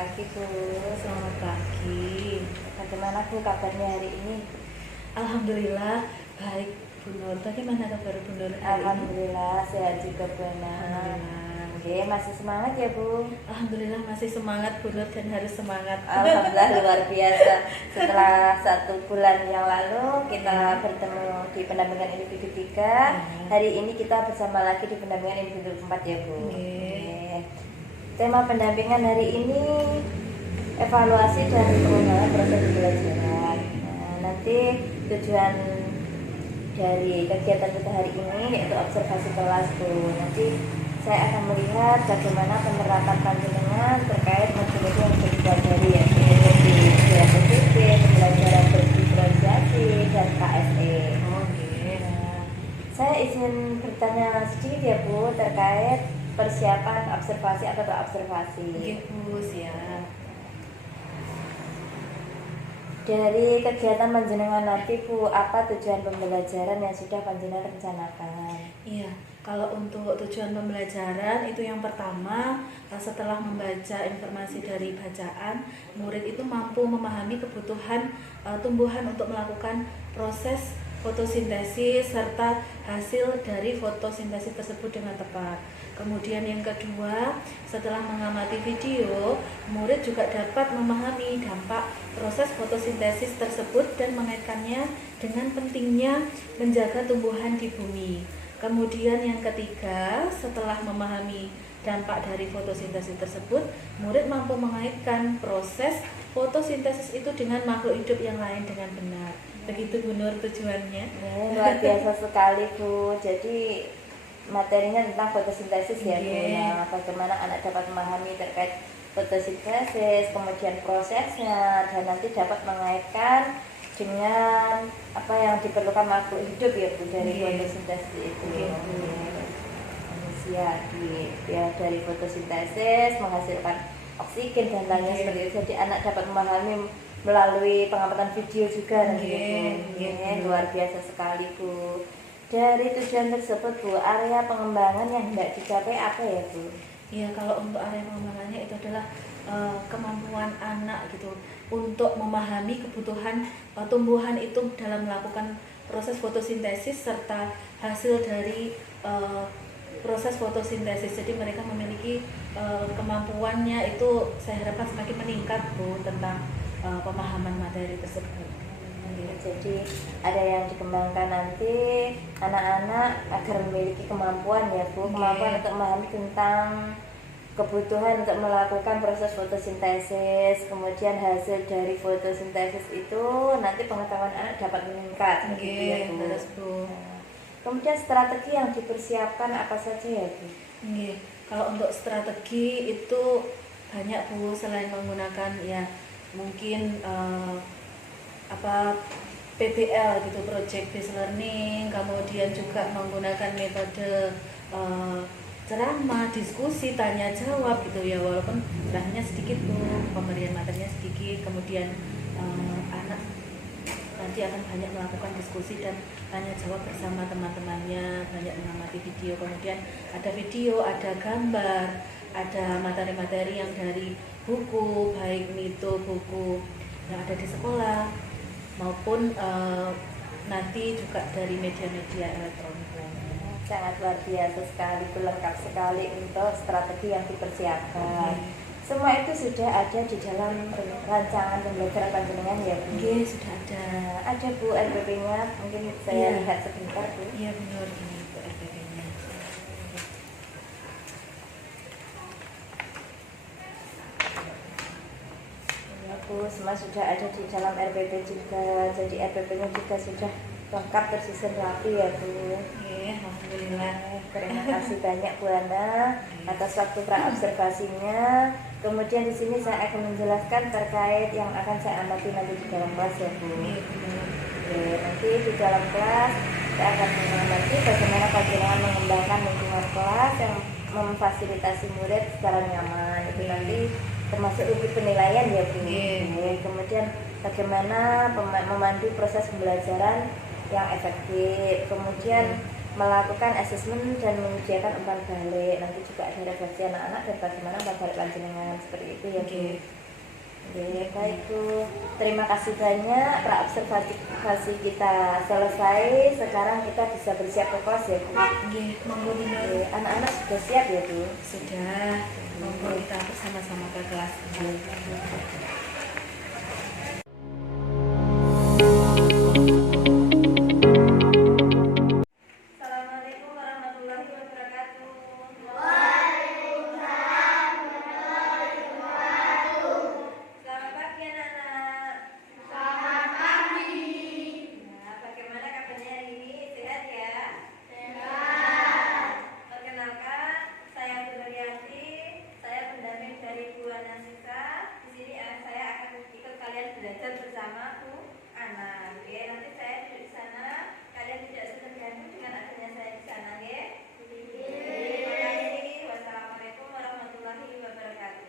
pagi Bu. Selamat pagi. Bagaimana Bu kabarnya hari ini? Alhamdulillah baik Bu Nur. Bagaimana kabar Bu Nur hari ini? Alhamdulillah sehat juga Bu Ana. Alhamdulillah. Oke, masih semangat ya Bu? Alhamdulillah masih semangat Bu Nur dan harus semangat. Alhamdulillah luar biasa. Setelah 1 bulan yang lalu kita bertemu di pendampingan individu 3. Hari ini kita bersama lagi di pendampingan individu 4 ya Bu. Oke. Tema pendampingan hari ini evaluasi dan pengembangan proses pembelajaran. Nah, nanti tujuan dari kegiatan kita hari ini yaitu observasi kelas Bu. Nanti saya akan melihat bagaimana penerapan panjenengan terkait metode yang dipelajari yaitu metode PSBB, pembelajaran berdiferensiasi dan KSE. Oke. Nah, saya izin bertanya sedikit ya Bu terkait persiapan observasi atau observasi. Oke Bu, siap. Dari kegiatan panjenengan nanti Bu, apa tujuan pembelajaran yang sudah panjenengan rencanakan? Iya, kalau untuk tujuan pembelajaran itu yang pertama, setelah membaca informasi dari bacaan, murid itu mampu memahami kebutuhan tumbuhan untuk melakukan proses fotosintesis serta hasil dari fotosintesis tersebut dengan tepat. Kemudian yang kedua, setelah mengamati video, murid juga dapat memahami dampak proses fotosintesis tersebut dan mengaitkannya dengan pentingnya menjaga tumbuhan di bumi. Kemudian yang ketiga, setelah memahami dampak dari fotosintesis tersebut, murid mampu mengaitkan proses fotosintesis itu dengan makhluk hidup yang lain dengan benar. Begitu Bu Nur tujuannya. Luar biasa sekali Bu. Jadi materinya tentang fotosintesis ya Bu. Nah, bagaimana anak dapat memahami terkait fotosintesis, kemudian prosesnya, dan nanti dapat mengaitkan dengan apa yang diperlukan makhluk hidup ya Bu dari fotosintesis itu. Manusia dari fotosintesis menghasilkan oksigen dan lainnya seperti itu. Jadi anak dapat memahami melalui pengamatan video juga nanti Bu. Luar biasa sekali Bu. Dari tujuan tersebut Bu, area pengembangan yang hendak dicapai apa ya Bu? Iya, kalau untuk area pengembangannya itu adalah kemampuan anak gitu untuk memahami kebutuhan tumbuhan itu dalam melakukan proses fotosintesis serta hasil dari proses fotosintesis. Jadi mereka memiliki kemampuannya itu saya harapkan semakin meningkat Bu tentang pemahaman materi tersebut. Jadi ada yang dikembangkan nanti anak-anak agar memiliki kemampuan ya Bu, kemampuan untuk memahami tentang kebutuhan untuk melakukan proses fotosintesis, kemudian hasil dari fotosintesis itu nanti pengetahuan anak dapat meningkat. Ya, Bu. Kemudian strategi yang dipersiapkan apa saja ya Bu? Kalau untuk strategi itu banyak Bu, selain menggunakan ya mungkin PBL gitu, project based learning, kemudian juga menggunakan metode ceramah, diskusi, tanya jawab gitu ya, walaupun bahannya sedikit Bu, pemberian materinya sedikit, kemudian anak nanti akan banyak melakukan diskusi dan tanya jawab bersama teman-temannya, banyak mengamati video, kemudian ada video, ada gambar, ada materi-materi yang dari buku, baik itu buku yang ada di sekolah maupun nanti juga dari media-media elektronik lainnya. Sangat luar biasa sekali, lengkap sekali untuk strategi yang dipersiapkan. Semua itu sudah ada di dalam rancangan pembelajaran panjenengan ya Bu? Sudah ada. Ada Bu RPP-nya, mungkin saya lihat sebentar Bu. Iya benar, ini Bu RPP-nya. Bu, semua sudah ada di dalam RPP juga. Jadi RPP-nya juga sudah lengkap tersusun rapi ya Bu. Alhamdulillah. Terima kasih banyak Bu Ana atas waktu praobservasinya. Kemudian di sini saya akan menjelaskan terkait yang akan saya amati nanti di dalam kelas ya Bu. Nanti di dalam kelas saya akan mengamati bagaimana panjenengan mengembangkan lingkungan kelas yang memfasilitasi murid secara nyaman. Itu nanti termasuk untuk penilaian ya Bu. Kemudian bagaimana memandu proses pembelajaran yang efektif. Kemudian melakukan asesmen dan menyediakan umpan balik. Nanti juga ada refleksi anak-anak dan bagaimana umpan balik panjenengan, seperti itu ya Bu. Oke, baik Bu. Terima kasih banyak. Pra-observasi kita selesai. Sekarang kita bisa bersiap ke kelas ya Bu. Oke, monggo Dina. Oke, anak-anak sudah siap ya Bu? Sudah, monggo kita bersama-sama ke kelas. Assalamualaikum warahmatullahi wabarakatuh. Selamat pagi anak-anak. Selamat pagi. Nah, bagaimana kabarnya hari ini? Sehat ya? Sehat. Perkenalkan, saya Bu Nurianti. Saya pendamping dari Bu Anasisa. Di sini saya akan ikut kalian belajar bersama Bu Ana. Oke, nanti saya duduk di sana. Kalian tidak usah terganggu dengan adanya saya di sana, ya? Terima kasih. Wassalamualaikum warahmatullahi wabarakatuh.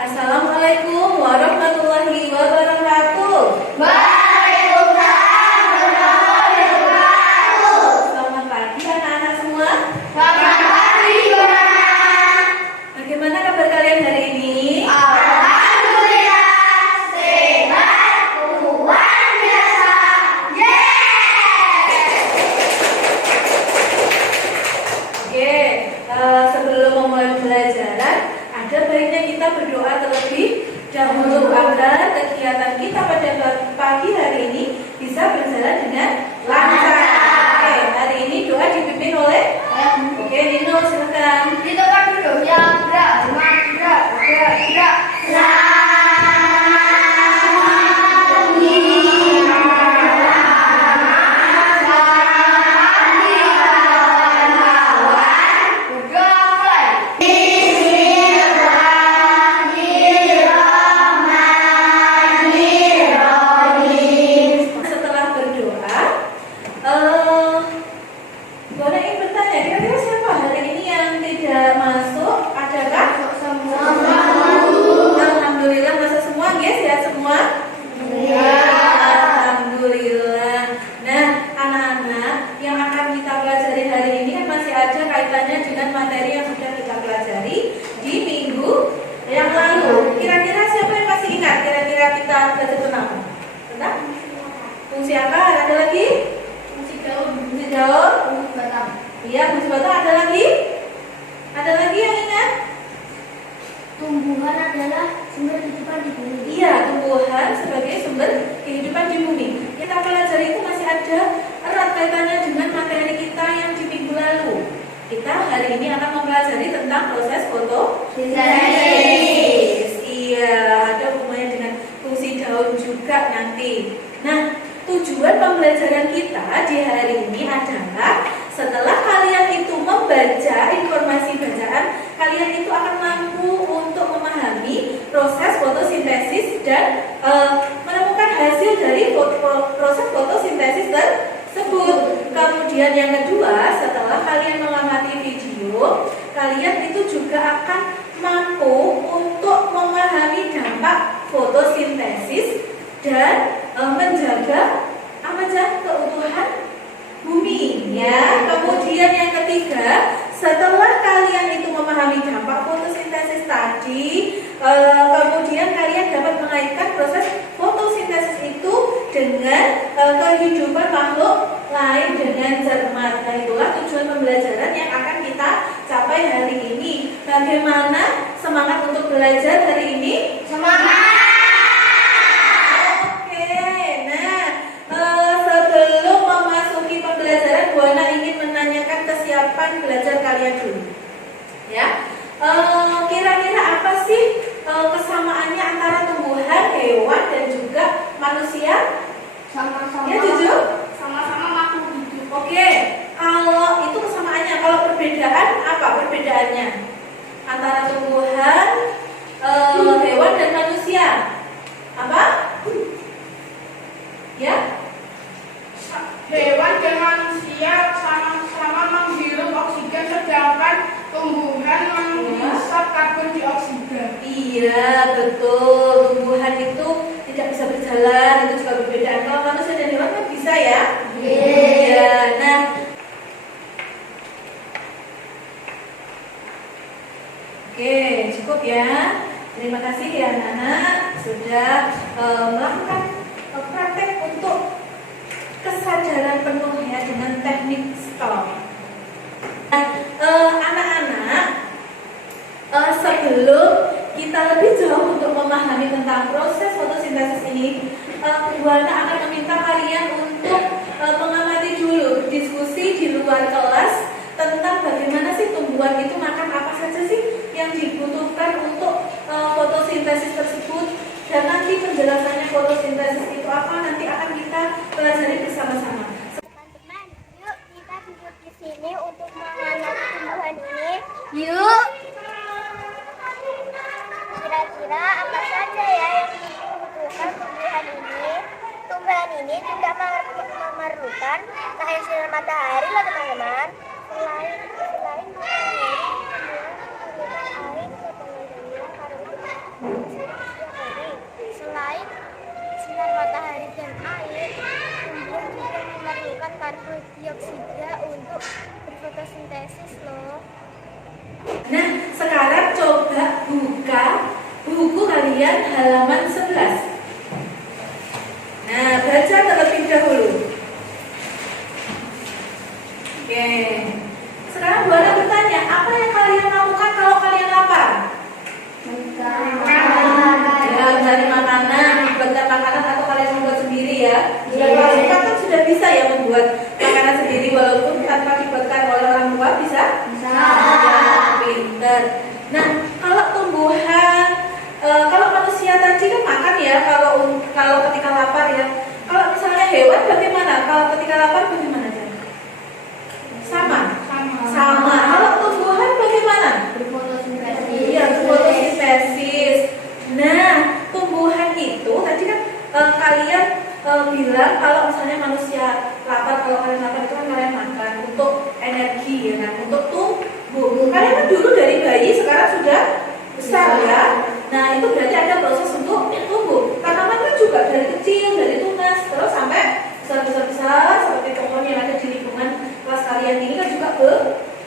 Assalamualaikum warahmatullahi wabarakatuh. Selamat pagi anak-anak semua. Bagaimana kabar kalian hari ini? Oke, sebelum memulai pembelajaran, ada baiknya kita berdoa terlebih dahulu agar kegiatan kita pada pagi hari ini bisa berjalan dengan lancar. Oke, hari ini doa dipimpin oleh Oke, Nino silakan. Setelah berdoa, boleh ingin bertanya, kira-kira siapa hari ini yang tidak masuk? Adakah? Alhamdulillah, masa semua guys, sehat semua? Alhamdulillah. Nah, anak-anak, yang akan kita pelajari hari ini kan masih ada kaitannya dengan materi yang sudah kita pelajari di minggu yang lalu. Kira-kira siapa yang masih ingat? Kira-kira kita belajar tentang apa? Tentang fungsi akar, ada lagi? Fungsi daun. Iya, fungsi batang, ada lagi? Ada lagi yang ingat? Tumbuhan adalah sumber kehidupan di bumi. Iya, tumbuhan sebagai sumber kehidupan di bumi. Kita pelajari itu masih ada erat kaitannya dengan materi kita yang di minggu lalu. Kita hari ini akan mempelajari tentang proses fotosintesis. Iya, ada hubungannya dengan fungsi daun juga nanti. Nah, tujuan pembelajaran kita di hari ini adalah setelah kalian itu membaca informasi bacaan, kalian itu akan mampu untuk memahami proses fotosintesis dan menemukan hasil dari proses fotosintesis tersebut. Kemudian yang kedua, setelah kalian mengamati video, kalian itu juga akan mampu untuk memahami dampak fotosintesis dan menjaga apa saja keutuhan bumi ya. Kemudian yang ketiga, setelah kalian itu memahami dampak fotosintesis tadi, kemudian kalian dapat mengaitkan proses fotosintesis itu dengan kehidupan makhluk lain dengan cermat. Nah, itulah tujuan pembelajaran yang akan kita capai hari ini. Bagaimana semangat untuk belajar hari ini? Semangat! Sebelum memasuki pembelajaran, Bu Ana ingin menanyakan kesiapan belajar kalian dulu. Ya, kira-kira apa sih kesamaannya antara tumbuhan, hewan, dan juga manusia? Sama-sama. Ya, jujur. Sama-sama makhluk hidup. Oke, kalau itu kesamaannya, kalau perbedaan apa perbedaannya antara tumbuhan, hewan, dan manusia? Apa? Ya? Hewan dan manusia sama-sama Iya, betul. Tumbuhan itu tidak bisa berjalan, itu juga berbeda. Kalau manusia dan hewan kan bisa ya? Iya. Nah, oke, cukup ya. Terima kasih ya anak-anak sudah melakukan praktek untuk kesadaran penuh ya dengan teknik STOP. Nah, anak-anak, sebelum kita lebih jauh untuk memahami tentang proses fotosintesis ini, Bu Ana akan meminta kalian untuk mengamati dulu diskusi di luar kelas tentang bagaimana sih tumbuhan itu makan apa saja sih yang dibutuhkan untuk fotosintesis tersebut, dan nanti penjelasannya fotosintesis itu apa nanti akan kita pelajari bersama-sama. Teman-teman, yuk kita duduk di sini untuk mengamati tumbuhan ini. Yuk. Kira-kira apa saja ya yang dibutuhkan tumbuhan ini? Tumbuhan ini juga memerlukan cahaya sinar matahari loh teman-teman. Selain matahari, tumbuhan memerlukan air untuk pengendalian karbohidrat setiap hari. Selain sinar matahari dan air, tumbuhan juga memerlukan karbon dioksida untuk berfotosintesis loh. Nah, sekarang coba buka buku kalian halaman 11. Nah, baca terlebih dahulu. Oke. Sekarang Bu Ana bertanya, apa yang kalian lakukan kalau kalian lapar? Ya, mencari makanan, membuat makanan atau kalian membuat sendiri ya? Kalau kita kan sudah bisa ya membuat makanan sendiri walaupun tanpa dibuatkan oleh orang tua, bisa? Pinter. Nah, kalau tumbuhan, kalau manusia tadi kan makan ya, kalau ketika lapar ya. Kalau misalnya hewan bagaimana? Kalau ketika lapar bagaimana aja? Sama. Kalau tumbuhan bagaimana? Iya, fotosintesis. Nah, tumbuhan itu tadi kan kalian bilang kalau misalnya manusia lapar, kalau kalian lapar itu kan kalian makan untuk energi ya kan, untuk tumbuh. Kalian kan dulu dari bayi sekarang sudah besar ya. Nah, itu berarti ada proses untuk tumbuh. Tanaman kan juga dari kecil, dari tunas terus sampai besar seperti pohon yang ada di lingkungan kelas kalian ini kan juga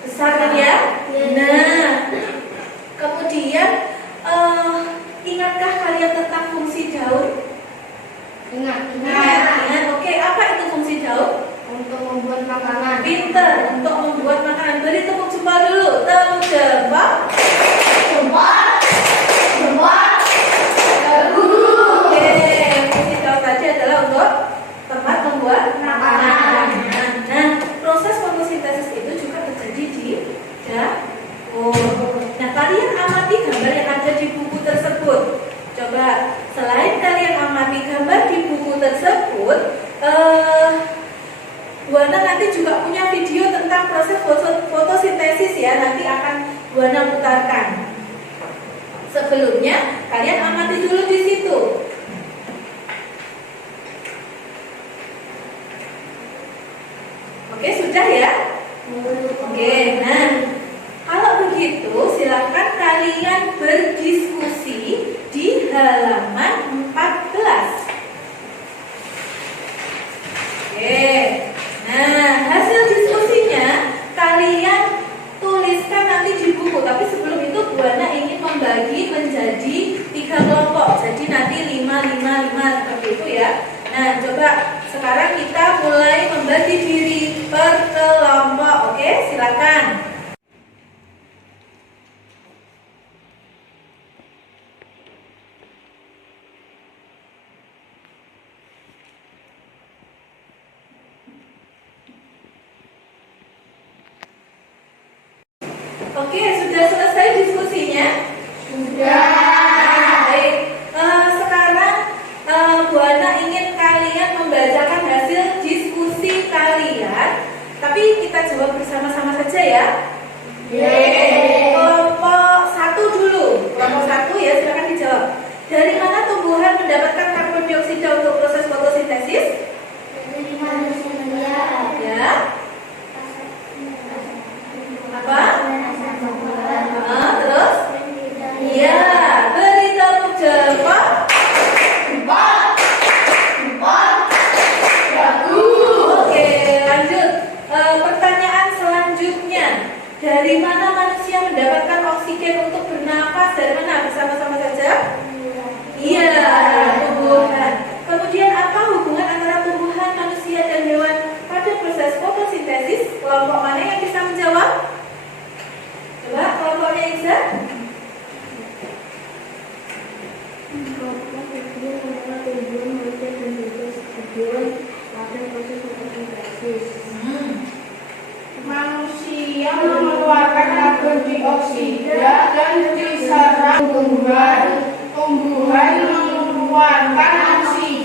besar kan ya. Nah, kemudian ingatkah kalian tentang fungsi daun? Ingat. Oke, apa itu fungsi daun? Untuk membuat makanan. Pinter, untuk membuat makanan. Beri tepuk jempol dulu. Tepuk jempol. Oke, fungsi daun tadi adalah untuk tempat membuat makanan. Nah, proses fotosintesis itu juga terjadi di dapur. Nah, kalian amati gambar yang ada di buku tersebut. Coba, selain kalian amati gambar di buku tersebut, Bu Ana nanti juga punya video tentang proses fotosintesis ya, nanti akan Bu Ana putarkan. Sebelumnya, kalian amati dulu di situ. Oke, sudah ya? Oke, nah kalau begitu silakan kalian berdiskusi di halaman 14. Oke, nah hasil diskusinya kalian tuliskan nanti di buku. Tapi sebelum itu Bu Ana ingin membagi menjadi 3 kelompok. Jadi nanti 5 seperti itu ya. Nah, coba sekarang kita mulai membagi diri per kelompok. Oke, silakan. Oke, sudah selesai diskusinya? Sudah. Baik. Sekarang Bu Ana ingin kalian membacakan hasil diskusi kalian, tapi kita jawab bersama-sama saja ya. Kelompok 1 dulu. Kelompok 1 ya, silakan dijawab. Dari mana tumbuhan mendapatkan karbon dioksida untuk proses fotosintesis? Dari manusia. Ya. Apa? Terus? Iya, beri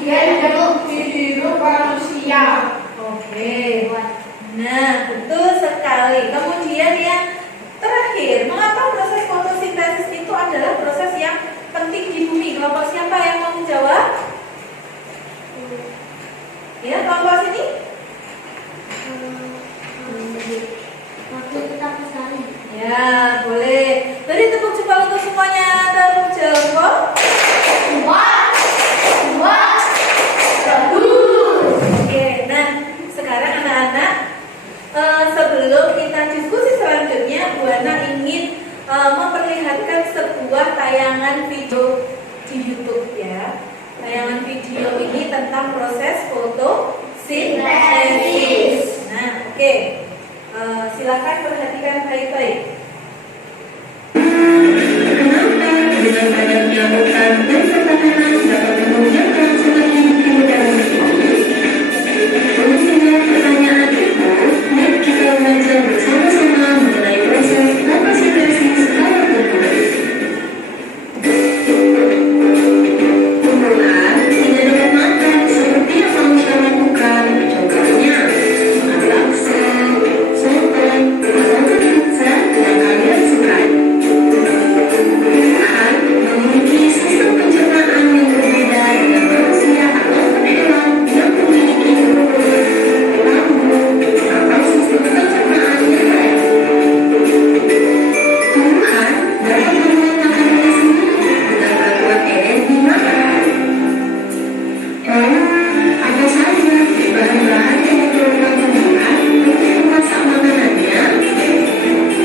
hidup manusia. Oke. Nah, betul sekali. Kemudian yang terakhir, mengapa proses fotosintesis itu adalah proses yang penting di bumi? Kelompok siapa yang mau menjawab? Ya, kelompok sini. Waktu kita kesana. Ya, boleh. Beri tepuk jempol untuk semuanya. Tepuk jempol. Oke, nah sekarang anak-anak, sebelum kita diskusi selanjutnya, Bu Ana ingin memperlihatkan sebuah tayangan video di YouTube ya. Tayangan video ini tentang proses fotosintesis. Nah, oke. Silakan perhatikan baik-baik. Kenapa dengan banyaknya hutan dan pertanaman dapat menunjukkan semakin mudah Sehingga pertanyaan itu, mari kita belajar bersama-sama mengenai proses fotosintesis pada tumbuhan. Tumbuhan tidak dapat makan seperti yang manusia lakukan, contohnya makan laksa, soto, atau pizza yang kalian sukai. Tumbuhan memiliki sistem pencernaan yang berbeda dengan manusia ataupun hewan yang memiliki mulut, lambung, atau sistem pencernaan yang lain. Tumbuhan dapat membuat makanannya sendiri dengan bantuan energi matahari. Lalu, apa saja bahan-bahan yang diperlukan tumbuhan untuk memasak makanannya?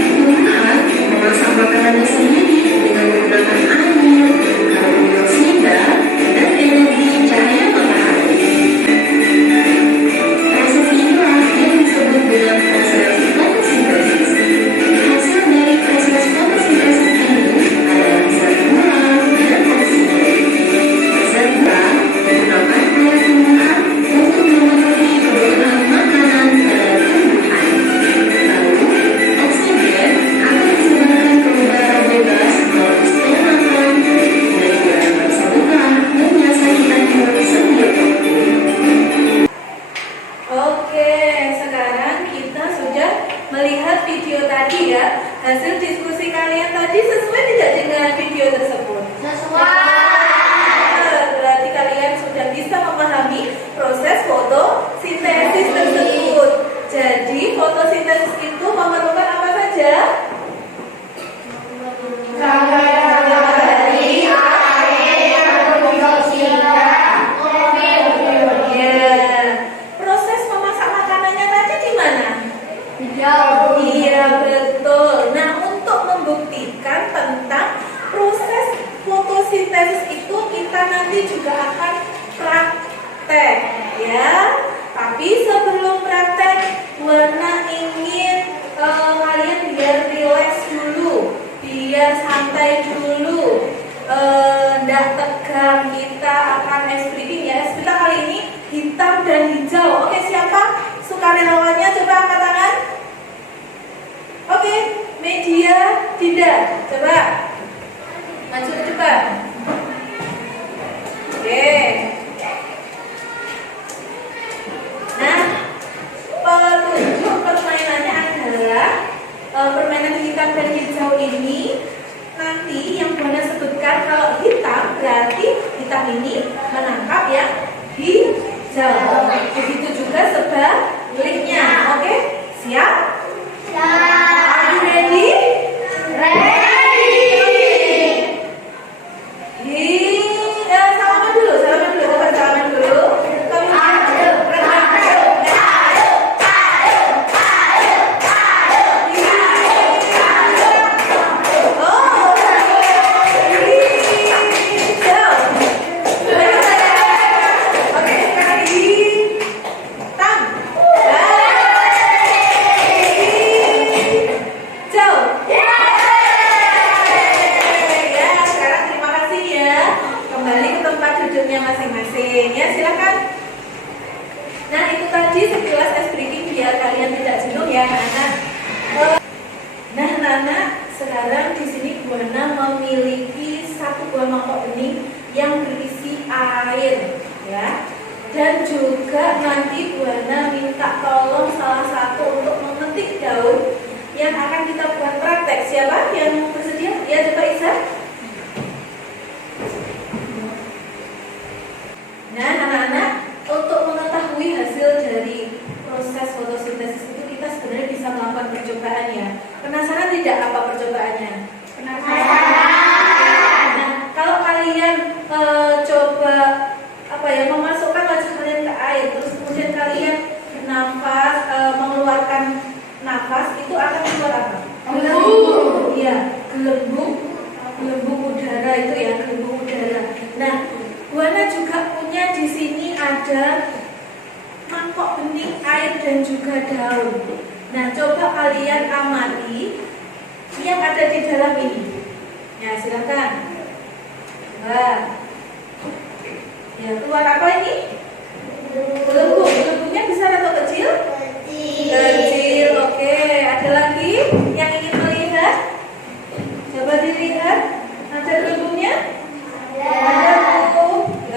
Tumbuhan memasak makanannya sendiri dengan menggunakan air, karbon dioksida, dan energi cahaya matahari. Proses inilah yang disebut dengan proses fotosintesis. Hasil dari proses fotosintesis ini adalah zat gula dan oksigen. Zat gula digunakan oleh tumbuhan untuk memenuhi kebutuhan makanan pada tumbuhan. Lalu, oksigen akan disebarkan ke udara bebas melalui stomata. Dari udara tersebutlah yang biasa kita hirup setiap waktu. Oke, sekarang kita sudah melihat video tadi ya. Hasil diskusi kalian tadi sesuai tidak dengan video tersebut? Berarti kalian sudah bisa memahami proses fotosintesis tersebut. Jadi fotosintesis itu memerlukan apa saja? Cahaya matahari, air, karbon dioksida, Ya. Proses memasak makanannya tadi di mana? Iya, betul. Nah, untuk membuktikan tentang proses fotosintesis itu kita nanti juga akan praktek ya. Tapi sebelum praktek, Wana ingin kalian biar relax dulu, biar santai dulu, nggak tegang. Kita akan explain ya. Kita kali ini hitam dan hijau. Oke, siapa sukarelawannya? Coba angkat tangan. Oke, media tidak. Coba maju ke depan. Oke. Nah, petunjuk permainannya adalah permainan hitam dan hijau ini. Nanti yang Buana sebutkan, kalau hitam berarti hitam ini menangkap yang hijau. Begitu juga sebaliknya. Oke, siap? Are you ready? Salaman dulu. Coba salaman dulu. Oke, sekali. Tam. masing-masing ya, silakan. Nah, itu tadi sekilas ice breaking biar kalian tidak jenuh ya, anak-anak. Nah, anak-anak, sekarang di sini Buana memiliki satu buah mangkok bening yang berisi air, ya. Dan juga nanti Bu Hana minta tolong salah satu untuk memetik daun yang akan kita buat praktek. Siapa yang bersedia? Ya, coba Isa. Nah, anak-anak, untuk mengetahui hasil dari proses fotosintesis itu kita sebenarnya bisa melakukan percobaan ya. Penasaran tidak apa percobaannya? Penasaran. Nah, kalau kalian coba memasukkan wajah kalian ke air, terus kemudian kalian nafas, mengeluarkan nafas, itu akan keluar apa? Gelembung. Iya, gelembung udara itu ya, gelembung udara. Nah, Bu Hana juga punya di sini ada mangkok bening air dan juga daun. Nah, coba kalian amati yang ada di dalam ini. Ya, silakan. Wah. Ya, keluar apa ini? Gelembung. Gelembungnya besar atau kecil? Kecil. Oke. Ada lagi yang ingin melihat? Coba dilihat. Ada gelembungnya? Ada.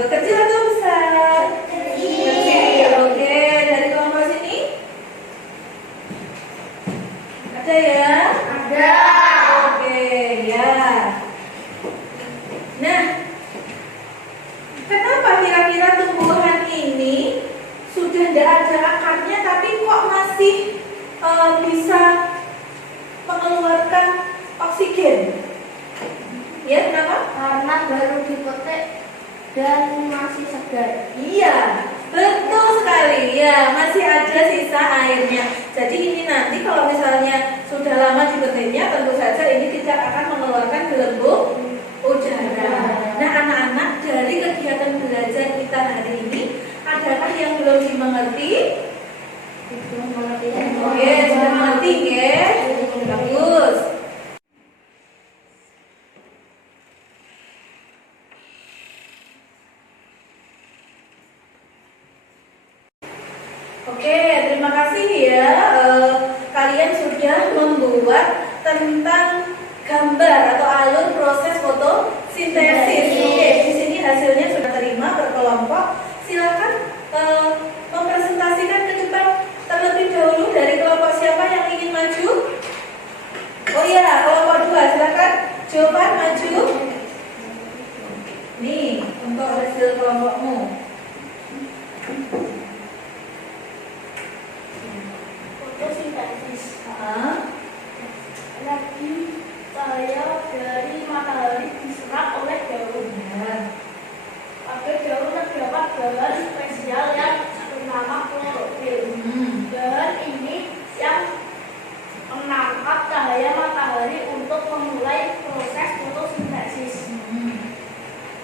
Kecil atau besar? Kecil. Oke. Dari kelompok sini? Ada ya? Ada. Oke. Ya. Nah, kenapa kira-kira tumbuhan ini sudah tidak ada akarnya tapi kok masih bisa mengeluarkan oksigen? Ya, kenapa? Karena baru dipetik dan masih segar. Iya, betul sekali. Ya, masih ada sisa airnya. Jadi ini nanti kalau misalnya sudah lama dipetiknya, tentu saja ini tidak akan mengeluarkan gelembung udara. Nah, anak-anak, dari kegiatan belajar kita hari ini, adakah yang belum dimengerti? Oke, sudah mengerti ya? Bagus. Oke, terima kasih ya. Kalian sudah membuat tentang gambar atau alur proses fotosintesis. Oke, di sini hasilnya sudah terima berkelompok. Silakan mempresentasikan ke depan terlebih dahulu. Dari kelompok siapa yang ingin maju? Oh iya, kelompok 2, silakan jawaban maju. Nih, untuk hasil kelompokmu. Fotosintesis. Energi cahaya dari matahari diserap oleh daun. Pada daun terdapat bahan spesial yang bernama klorofil. Bahan ini yang menangkap cahaya matahari untuk memulai proses fotosintesis.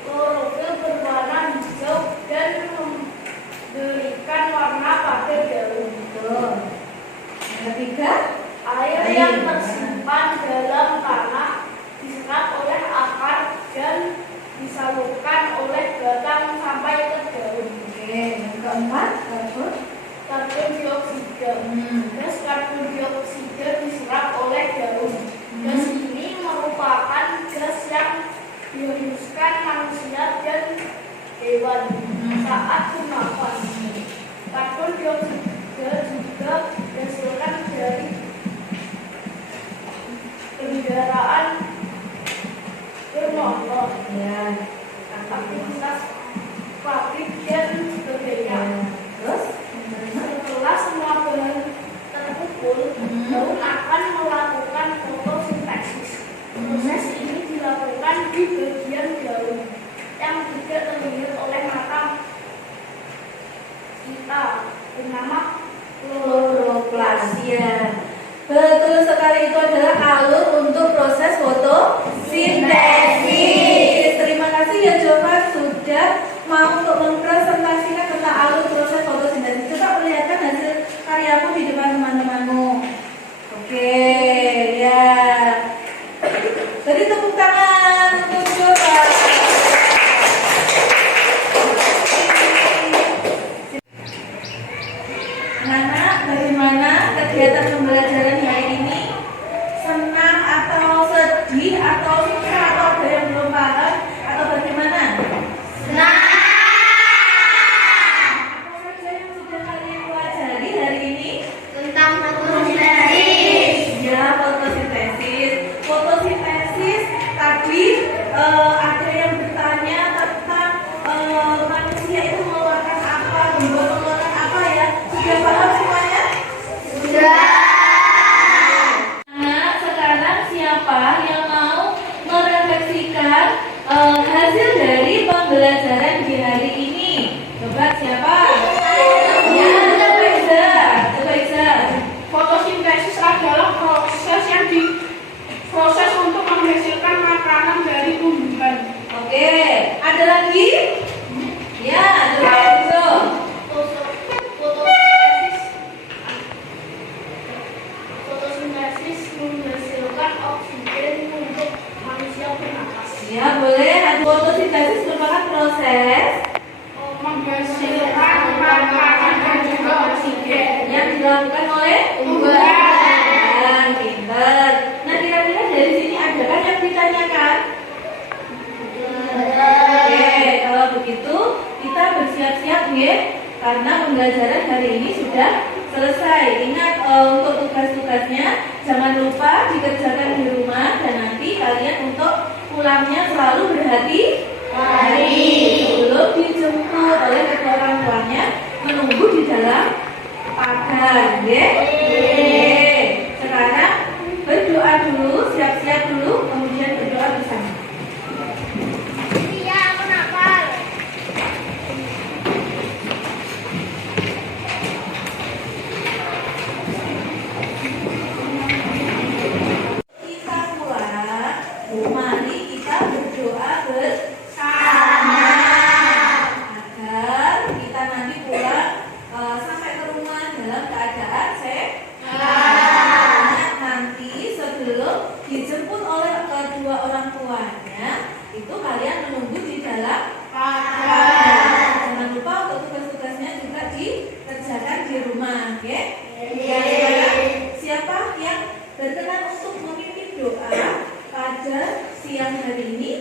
Klorofil berwarna hijau dan memberikan warna pada daun. Yang ketiga, air yang tersimpan dalam tanah diserap oleh akar dan disalurkan oleh batang sampai ke daun. Oke, yang keempat, Karbon dioksida. Gas karbon dioksida diserap oleh daun. Gas ini merupakan gas yang dihembuskan manusia dan hewan saat bernafas. Karbon dioksida juga dihasilkan dari kendaraan bermotor, aktivitas pabrik dan sebagainya. terus Setelah semua bahan terkumpul, daun akan melakukan fotosintesis. Proses ini dilakukan di bagian daun yang tidak terlihat oleh mata kita, bernama kloroplas. Ya, betul sekali, itu adalah alur untuk proses fotosintesis. Terima kasih ya Jova sudah mau untuk mempresentasikan tentang alur proses fotosintesis. Coba perlihatkan hasil karyamu di depan teman-temanmu. Oke, ya. Beri tepuk tangan untuk Jova. Anak-anak, bagaimana kegiatan pembelajaran hari ini? Senang atau sedih atau susah atau ada yang belum paham atau bagaimana? Senang. di hari ini? Coba siapa? Ya, coba Iza. Fotosintesis adalah proses yang diproses untuk menghasilkan makanan dari tumbuhan. Oke, ada lagi? Ya, coba Izo. Fotosintesis menghasilkan oksigen untuk manusia bernapas. Ya, boleh. Fotosintesis merupakan proses Menghasilkan makanan dan juga oksigen yang dilakukan oleh tumbuhan. Pintar. Nah, kira-kira dari sini adakah yang ditanyakan? Oke, kalau begitu kita bersiap-siap ya, karena pembelajaran hari ini sudah selesai. Ingat untuk tugas-tugasnya jangan lupa dikerjakan di rumah, dan nanti kalian untuk pulangnya selalu berhati-hati sebelum dijemput oleh kedua orang tuanya, menunggu di dalam pagar, ya. Sekarang berdoa dulu, siap-siap dulu, kemudian berdoa bersama. Iya, aku nakal. Kita pulang, mari kita berdoa bersama agar kita nanti pulang sampai ke rumah dalam keadaan sehat. Nanti sebelum dijemput oleh kedua orang tuanya, itu kalian menunggu di dalam pagar. Jangan lupa untuk tugas-tugasnya juga dikerjakan di rumah, ya. Siapa yang berkenan untuk memimpin doa pada siang hari ini?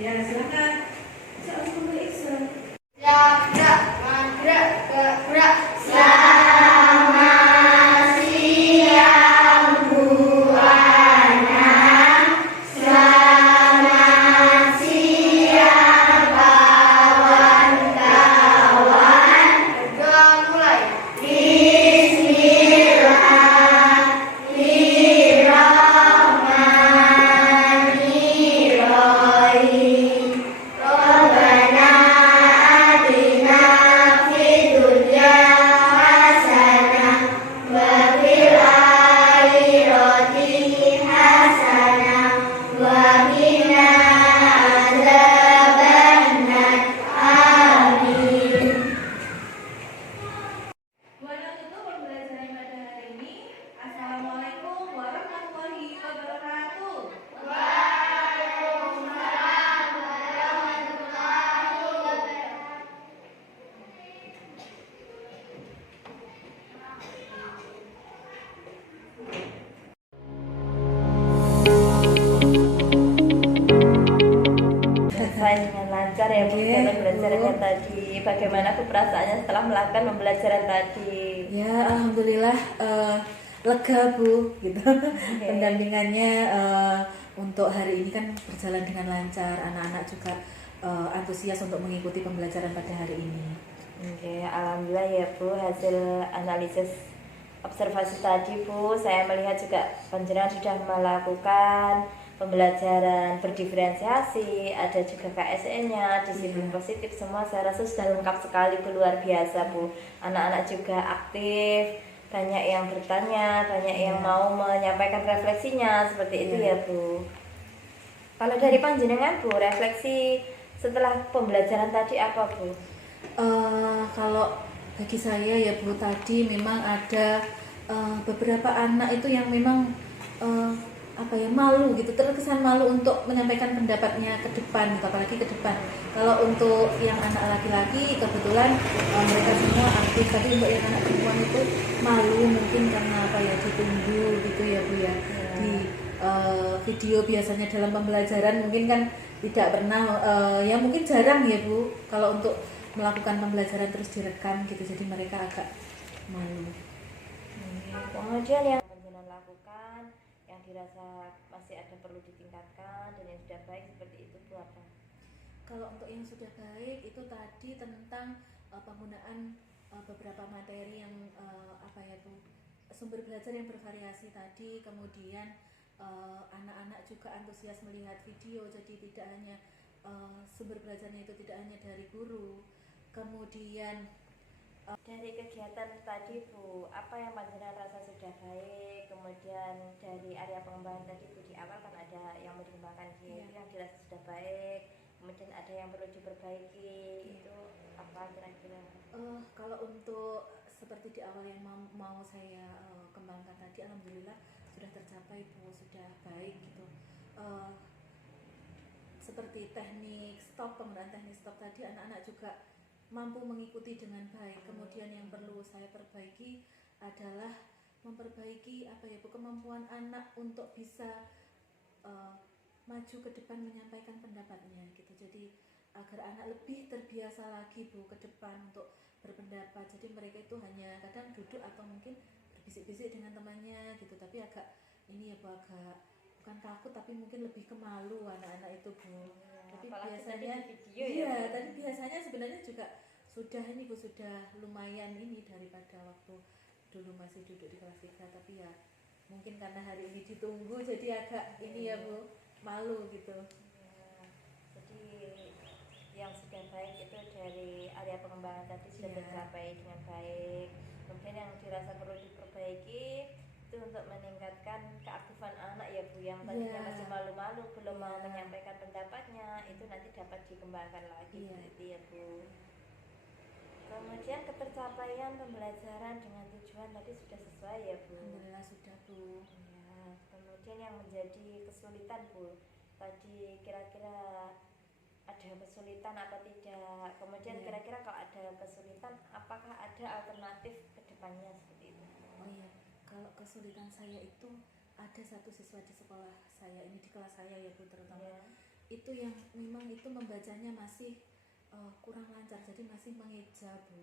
Ya, silakan. Saya harus memeriksa. Buat tutup pembelajaran pada hari ini. Assalamualaikum warahmatullahi wabarakatuh. Selesai dengan lancar ya Bu, Oke, pembelajarannya Bu. tadi. Bagaimana perasaannya setelah melakukan pembelajaran tadi? Ya, alhamdulillah lega Bu, gitu. Pendampingannya untuk hari ini kan berjalan dengan lancar. Anak-anak juga antusias untuk mengikuti pembelajaran pada hari ini. Oke, alhamdulillah ya Bu, hasil analisis observasi tadi Bu, saya melihat juga panjenengan sudah melakukan pembelajaran berdiferensiasi, ada juga KSN-nya, disiplin positif, semua saya rasa sudah lengkap sekali Bu, luar biasa Bu. Anak-anak juga aktif, banyak yang bertanya, banyak yang mau menyampaikan refleksinya, seperti itu ya Bu. Kalau dari panjenengan Bu, refleksi setelah pembelajaran tadi apa Bu? Kalau bagi saya ya Bu, tadi memang ada beberapa anak itu yang memang malu gitu, terkesan malu untuk menyampaikan pendapatnya ke depan gitu, apalagi ke depan. Kalau untuk yang anak laki-laki kebetulan mereka semua aktif, tapi untuk yang anak perempuan itu malu, mungkin karena ditunggu gitu ya Bu ya. Di video biasanya dalam pembelajaran mungkin kan tidak pernah ya mungkin jarang ya Bu kalau untuk melakukan pembelajaran terus direkam gitu, jadi mereka agak malu. Kemudian yang panjenengan lakukan yang dirasa masih ada perlu ditingkatkan dan yang sudah baik seperti itu Bu apa? Kalau untuk yang sudah baik itu tadi tentang penggunaan beberapa materi yang sumber belajar yang bervariasi tadi, kemudian anak-anak juga antusias melihat video, jadi tidak hanya sumber belajarnya itu tidak hanya dari guru, kemudian Dari kegiatan tadi Bu, apa yang panjenengan rasa sudah baik? Kemudian dari area pengembangan tadi Bu, di awal kan ada yang mau dikembangkan Iya. itu yang dirasa sudah baik. Kemudian ada yang perlu diperbaiki, itu apa kira-kira? kalau untuk seperti di awal yang mau saya kembangkan tadi, alhamdulillah sudah tercapai Bu, sudah baik gitu. Seperti teknik stop, penggunaan teknik stop tadi, anak-anak juga mampu mengikuti dengan baik. Kemudian yang perlu saya perbaiki adalah memperbaiki kemampuan anak untuk bisa maju ke depan menyampaikan pendapatnya gitu. Jadi agar anak lebih terbiasa lagi Bu ke depan untuk berpendapat. Jadi mereka itu hanya kadang duduk atau mungkin berbisik-bisik dengan temannya gitu, tapi agak bukan takut tapi mungkin lebih ke malu anak-anak itu Bu. Tapi apalagi biasanya tadi di video ya, Bu. tadi biasanya sebenarnya juga sudah ini Bu, sudah lumayan ini daripada waktu dulu masih duduk di kelas 3, tapi ya mungkin karena hari ini ditunggu jadi agak ini ya Bu, malu gitu. Ya, jadi yang sudah baik itu dari area pengembangan tadi sudah Iya. tercapai dengan baik. Kemudian yang dirasa perlu diperbaiki itu untuk meningkatkan keaktifan anak ya Bu, yang tadinya Iya. masih malu-malu belum mau Iya. menyampaikan pendapatnya, itu nanti dapat dikembangkan lagi Iya. seperti ya Bu. Kemudian ketercapaian pembelajaran dengan tujuan tadi sudah sesuai ya Bu. Alhamdulillah sudah Bu. Ya, kemudian yang menjadi kesulitan Bu, tadi kira-kira ada kesulitan apa tidak? Kemudian Iya. kira-kira kalau ada kesulitan, apakah ada alternatif ke depannya seperti itu? Oh iya, kalau kesulitan saya itu ada satu siswa di sekolah saya ini, di kelas saya ya Bu terutama. Iya. Itu yang memang itu membacanya masih kurang lancar, jadi masih mengeja Bu.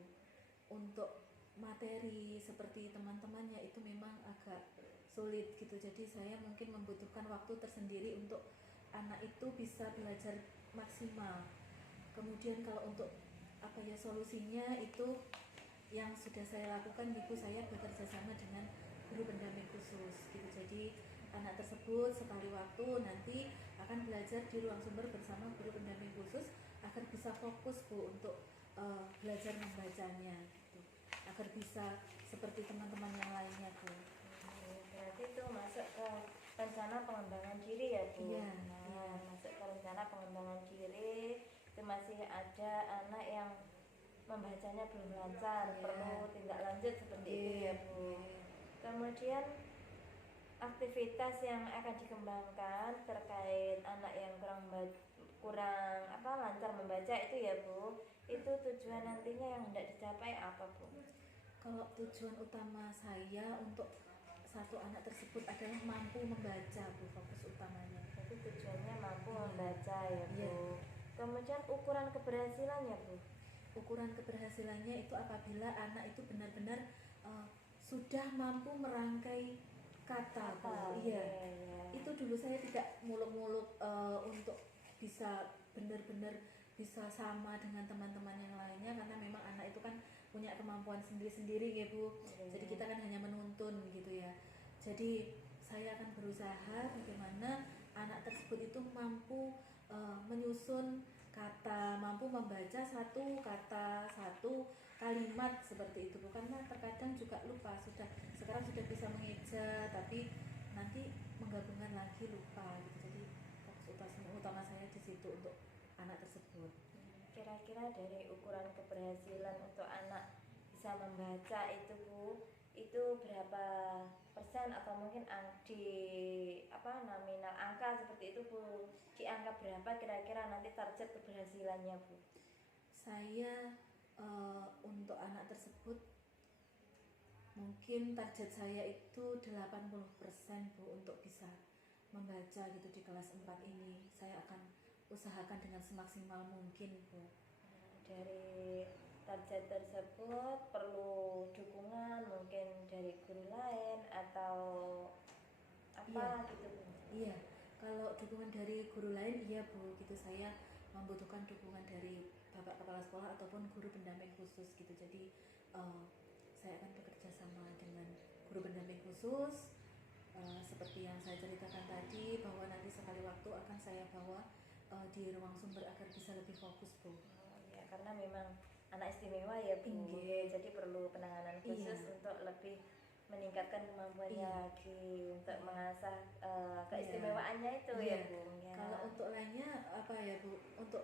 Untuk materi seperti teman-temannya itu memang agak sulit gitu, jadi saya mungkin membutuhkan waktu tersendiri untuk anak itu bisa belajar maksimal. Kemudian kalau untuk solusinya itu yang sudah saya lakukan Ibu, saya bekerja sama dengan guru pendamping khusus gitu. Jadi anak tersebut sekali waktu nanti akan belajar di ruang sumber bersama guru pendamping khusus agar bisa fokus Bu untuk belajar membacanya gitu, agar bisa seperti teman-teman yang lainnya Bu. Berarti itu masuk ke rencana pengembangan diri ya Bu? Iya. Nah, masuk ke rencana pengembangan diri, itu masih ada anak yang membacanya belum lancar, Iya. perlu tindak lanjut seperti itu Iya. ya Bu. Kemudian aktivitas yang akan dikembangkan terkait anak yang kurang lancar membaca itu ya Bu, itu tujuan nantinya yang hendak dicapai apa Bu? Kalau tujuan utama saya untuk satu anak tersebut adalah mampu membaca Bu, fokus utamanya. Jadi tujuannya mampu membaca ya Bu. Iya. Kemudian ukuran keberhasilannya Bu? Ukuran keberhasilannya itu apabila anak itu benar-benar sudah mampu merangkai kata Bu. Iya. Iya. Itu dulu saya tidak muluk-muluk untuk bisa benar-benar bisa sama dengan teman-teman yang lainnya, karena memang anak itu kan punya kemampuan sendiri-sendiri ya Bu. Iya. Jadi kita kan hanya menuntun gitu ya. Jadi saya akan berusaha bagaimana anak tersebut itu mampu menyusun kata, mampu membaca satu kata, satu kalimat seperti itu Bu. Karena terkadang juga lupa, sekarang sudah bisa mengeja tapi nanti menggabungkan lagi lupa gitu. Jadi fokus utama saya di situ untuk anak tersebut. Kira-kira dari ukuran keberhasilan untuk anak bisa membaca itu Bu, itu berapa persen atau mungkin di nominal angka seperti itu Bu, di angka berapa kira-kira nanti target keberhasilannya Bu? Saya untuk anak tersebut mungkin target saya itu 80% Bu untuk bisa membaca gitu di kelas 4 ini. Saya akan usahakan dengan semaksimal mungkin Bu. Dari target tersebut perlu dukungan mungkin dari guru lain atau apa Iya. gitu Bu? Iya, kalau dukungan dari guru lain iya Bu, gitu. Saya membutuhkan dukungan dari Bapak Kepala Sekolah ataupun guru pendamping khusus gitu. Jadi saya akan bekerja sama dengan guru pendamping khusus seperti yang saya ceritakan tadi, bahwa nanti sekali waktu akan saya bawa di ruang sumber agar bisa lebih fokus, Bu. Oh, ya, karena memang anak istimewa ya Bu. Inggih. Jadi perlu penanganan khusus Iya. untuk lebih meningkatkan kemampuannya Iya. lagi untuk mengasah keistimewaannya itu Iya. ya Bu. Ya. Kalau untuk lainnya apa ya Bu? Untuk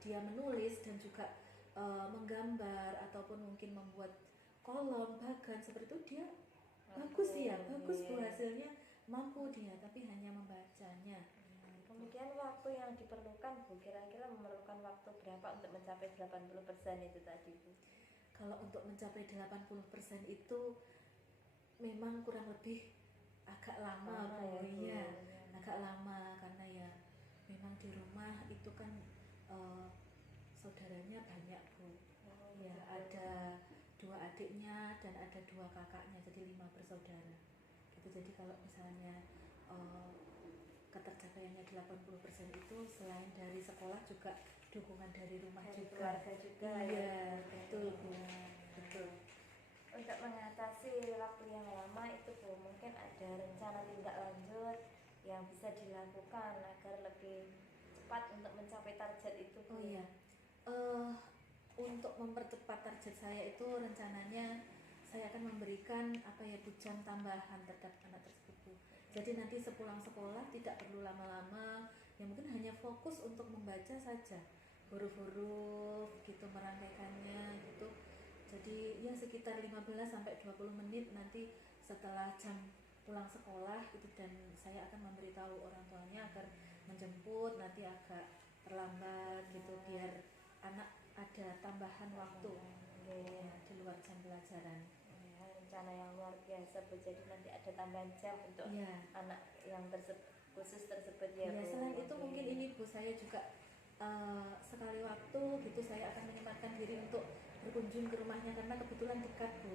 dia menulis dan juga menggambar ataupun mungkin membuat kolom bagan seperti itu dia bagus ya, bagus Bu, hasilnya mampu dia, tapi hanya membacanya. Kemudian waktu yang diperlukan Bu, kira-kira memerlukan waktu berapa untuk mencapai 80% itu tadi Bu? Kalau untuk mencapai 80% itu memang kurang lebih agak lama Bu, ya, Bu. ya, agak lama karena ya memang di rumah itu kan saudaranya banyak Bu. Ya, ada 2 adiknya dan ada 2 kakaknya, jadi 5 bersaudara. Gitu. Jadi kalau misalnya ketercapaiannya 80% itu selain dari sekolah juga dukungan dari rumah Dari juga. keluarga juga. Iya, Ya. betul Bu. Betul. Untuk mengatasi waktu yang lama itu Bu, mungkin ada rencana tindak lanjut yang bisa dilakukan agar lebih cepat untuk mencapai target itu Bu. Oh iya. Untuk mempercepat target saya itu rencananya saya akan memberikan jam tambahan terhadap anak tersebut Bu. Jadi nanti sepulang sekolah tidak perlu lama-lama, ya mungkin hanya fokus untuk membaca saja, huruf-huruf gitu, merangkaikannya gitu. Jadi ya sekitar 15-20 menit nanti setelah jam pulang sekolah itu, dan saya akan memberitahu orang tuanya agar menjemput nanti agak terlambat gitu, biar anak ada tambahan waktu ya, di luar jam pelajaran. Ya, rencana yang luar biasa Bu. Jadi nanti ada tambahan jam untuk Iya. anak yang khusus tersebut ya Ya, Bu. selain itu mungkin ini Bu, saya juga sekali waktu gitu saya akan menyempatkan diri untuk berkunjung ke rumahnya karena kebetulan dekat Bu.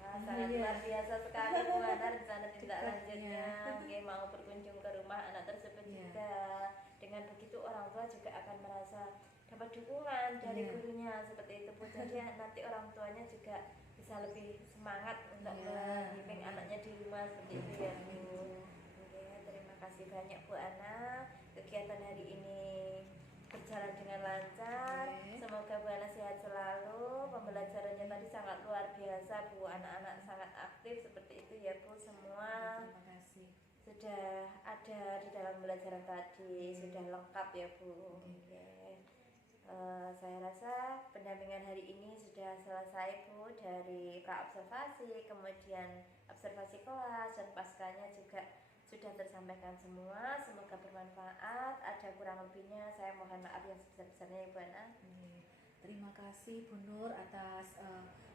Wah, sangat Iya. luar biasa sekali Bu Ana rencana tindak Dekatnya. lanjutnya. Oke, mau berkunjung ke rumah anak tersebut Iya. juga. Dengan begitu orang tua juga akan merasa dapat dukungan dari Iya. gurunya seperti itu Bu. Jadi nanti orang tuanya juga bisa lebih semangat untuk Iya. membimbing anaknya di rumah seperti itu ya Bu. Oke, terima kasih banyak Bu Ana. Kegiatan hari ini berjalan dengan lancar. Oke. Semoga Bu Ana sehat selalu. Pembelajarannya tadi sangat luar biasa Bu. Anak-anak sangat aktif seperti itu ya Bu. Semua Terima kasih. sudah ada di dalam pembelajaran tadi, sudah lengkap ya Bu. Oke. Saya rasa pendampingan hari ini sudah selesai Bu, dari pra-observasi, kemudian observasi kelas, dan paskanya juga sudah tersampaikan semua. Semoga bermanfaat. Ada kurang lebihnya saya mohon maaf yang sebesar-besarnya ya Bu Ana. Terima kasih Bu Nur atas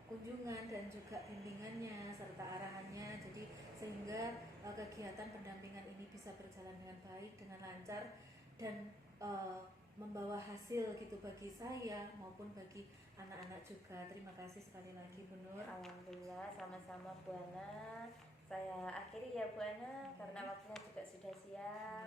kunjungan dan juga bimbingannya serta arahannya. Jadi sehingga kegiatan pendampingan ini bisa berjalan dengan baik, dengan lancar, dan membawa hasil gitu bagi saya maupun bagi anak-anak juga. Terima kasih sekali lagi Bu Nur. Alhamdulillah, sama-sama Bu Ana. Saya akhiri ya Bu Ana karena waktunya juga sudah siang.